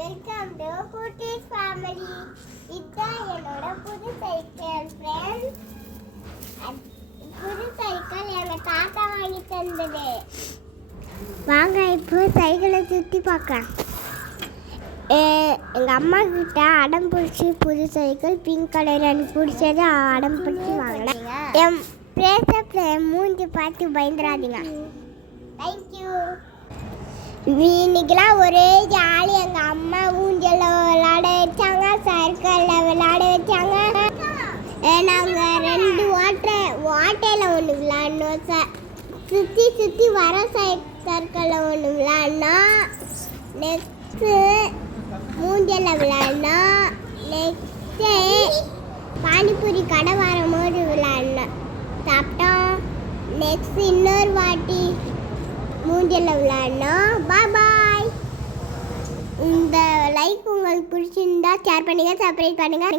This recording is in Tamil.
வெல்கம் டு குட்டீஸ் ஃபேமிலி. இதுதான் என்னோட புது சைக்கிள் ஃப்ரெண்ட்ஸ். புது சைக்கிள் எங்க தாத்தா வாங்கி தந்தது. வாங்க இப்போ சைக்கிளை சுற்றி பார்க்கலாம். எங்கள் அம்மா கிட்ட அடம் பிடிச்சி புது சைக்கிள் பிங்க் கலர் எனக்கு பிடிச்சது அடம் பிடிச்சி வாங்கினேன். என் பேச மூஞ்சி பார்த்து பயந்துடாதீங்க. தேங்க்யூ. இன்னைக்கெல்லாம் ஒரே ஜாலி. எங்கள் அம்மா ஊஞ்சலில் விளையாட வச்சாங்க, சர்க்கிளில் விளையாட வச்சாங்க. நாங்கள் 2 வாட்டையில் ஒன்று விளையாடணும். சுற்றி சுற்றி வர சர்க்கிளில் ஒன்று விளையாடணும். நெக்ஸ்ட்டு ஊஞ்சலில் விளையாடணும். நெக்ஸ்ட்டு பானிபூரி கடை வரும்போது விளையாடணும். சாப்பிட்டோம். நெக்ஸ்ட் இன்னொரு வாட்டி மூஞ்சலில் விளையாடணும். பாய். இந்த லைக் உங்களுக்கு பிடிச்சிருந்தா ஷேர் பண்ணுங்கள், சப்ஸ்கிரைப் பண்ணுங்கள்.